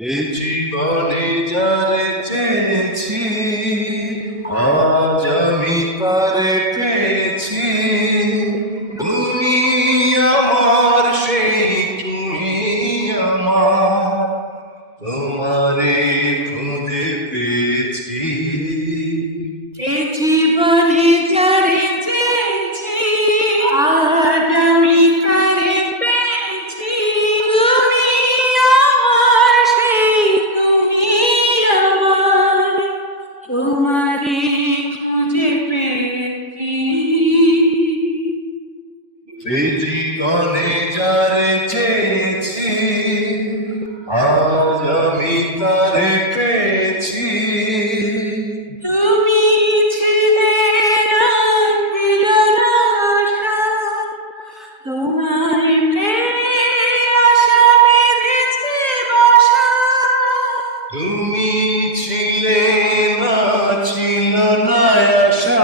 এ জীবনে যারে চেয়েছি আজ আমি তারে পেয়েছি। তুমি আমার সেই তুমি আমার, তোমারে খুঁজে পেয়েছি। এ জীবনে যারে চেয়েছি আজ আমি তারে পেয়েছি। তুমি আমার সেই তুমি আমার, তোমারে খুঁজে পেয়েছি। এ জীবনে যারে চেয়েছি আজ আমি তারে পেয়েছি। তুমি ছিলে না, ছিল না আশা, তোমায় পেয়ে আশা বেঁধেছে বাসা। তুমি ছিলে না, ছিল না আশা,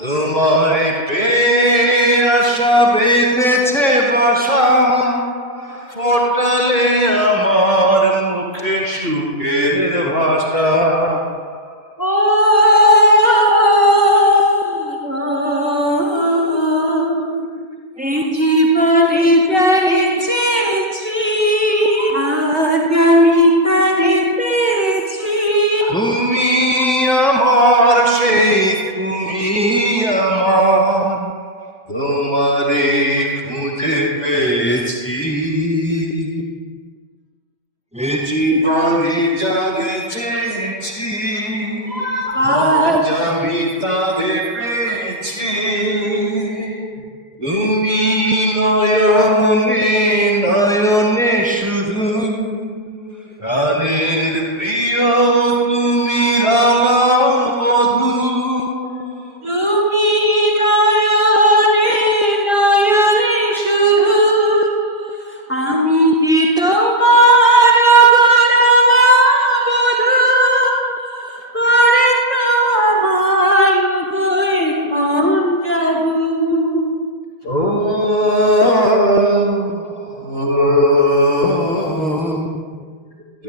তোমায় পেয়ে আশা বেঁধেছে বাসা। ফোটালে আমার মুখে সুখের ভাষা। ও এই জীবনে যারে চেয়েছি আজ আমি তারে পেয়েছি। তুমি আমার সেই তুমি আমার, তোমারে খুঁজে পেয়েছি। এ জীবনে যারে চেয়েছি আজ আমি তারে পেয়েছি। তুমি নয়নে নয়নে শুধু প্রাণের প্রিয়, তুমি আমার বধূ। তুমি নয়নে নয়নে শুধু, আমি কি তোমার নববধূ। করে নাও আমায় হয়ে কম জাদু। ও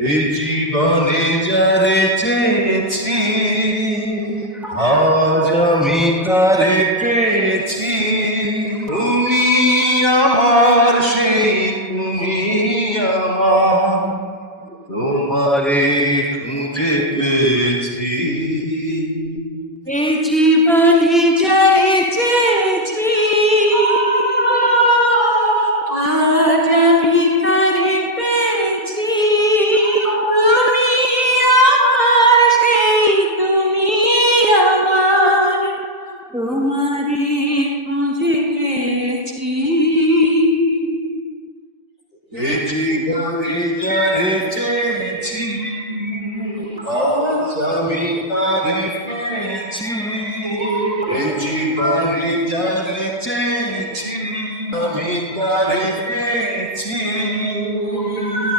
এই জীবনে যারে চেয়েছি আজ আমি তারে পেয়েছি। তুমি আমার সেই তুমি আমার, তোমারে খুঁজে পেয়েছি। এই জীবনে যারে চেয়েছি আজ আমি তারে পেয়েছি। তুমি আমার সেই তুমি আমার, তোমারে খুঁজে পেয়েছি। এ জীবনে যারে চেয়েছি আজ আমি তারে পেয়েছি। এ জীবনে যারে চেয়েছি আমি তারে পেয়েছি।